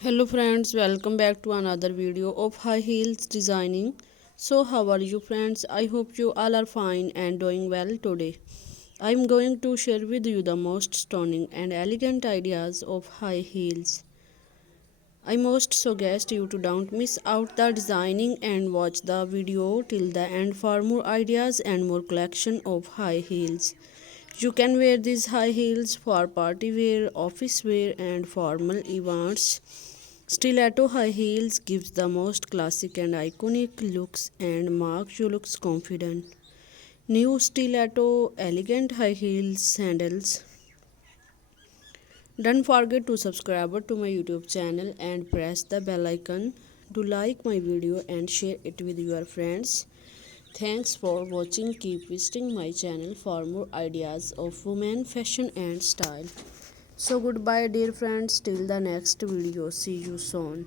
Hello friends, welcome back to another video of high heels designing. So how are you friends? I hope you all are fine and doing well today. I am going to share with you the most stunning and elegant ideas of high heels. I most suggest you to don't miss out the designing and watch the video till the end for more ideas and more collection of high heels. You can wear these high heels for party wear, office wear and formal events. Stiletto high heels gives the most classic and iconic looks and makes you look confident. New stiletto elegant high heels sandals. Don't forget to subscribe to my YouTube channel and press the bell icon to like my video and share it with your friends. Thanks for watching. Keep visiting my channel for more ideas of women fashion and style. So goodbye dear friends till the next video. See you soon.